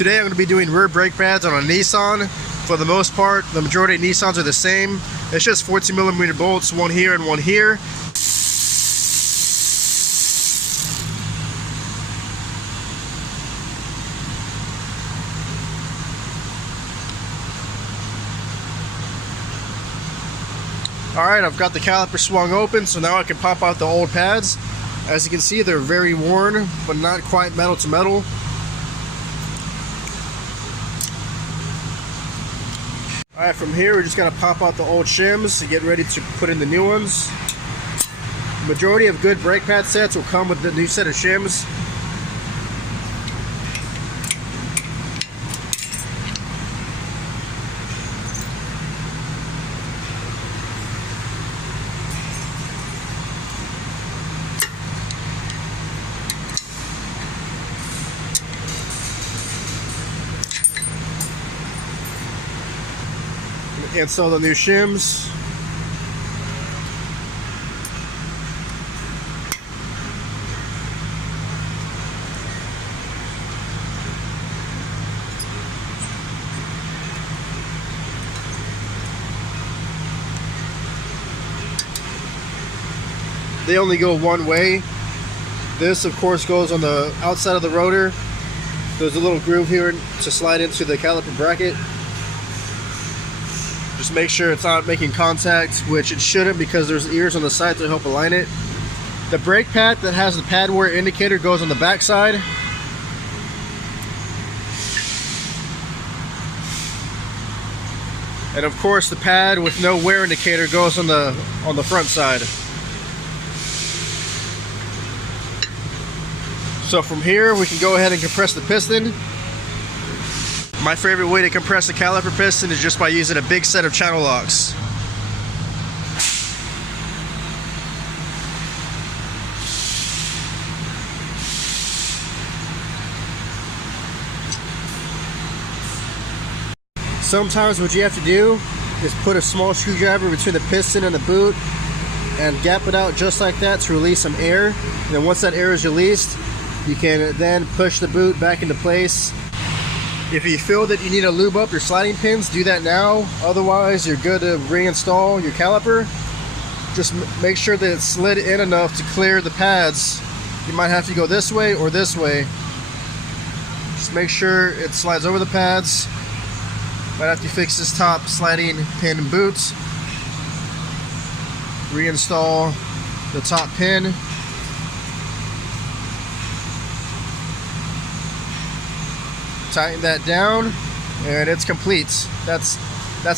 Today I'm going to be doing rear brake pads on a Nissan. For the most part, the majority of Nissans are the same. It's just 14mm bolts, one here and one here. Alright, I've got the caliper swung open, so now I can pop out the old pads. As you can see, they're very worn, but not quite metal to metal. Alright, from here we're just going to pop out the old shims to get ready to put in the new ones. The majority of good brake pad sets will come with the new set of shims. Install the new shims. They only go one way. This, of course, goes on the outside of the rotor. There's a little groove here to slide into the caliper bracket. Just make sure it's not making contact, which it shouldn't because there's ears on the side to help align it. The brake pad that has the pad wear indicator goes on the back side. And of course the pad with no wear indicator goes on the front side. So from here we can go ahead and compress the piston. My favorite way to compress the caliper piston is just by using a big set of channel locks. Sometimes what you have to do is put a small screwdriver between the piston and the boot and gap it out just like that to release some air. And then once that air is released, you can then push the boot back into place. If you feel that you need to lube up your sliding pins, do that now. Otherwise, you're good to reinstall your caliper. Just make sure that it's slid in enough to clear the pads. You might have to go this way or this way. Just make sure it slides over the pads. Might have to fix this top sliding pin and boot. Reinstall the top pin. Tighten that down, and it's complete. That's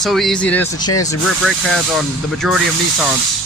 how easy it is to change the rear brake pads on the majority of Nissans.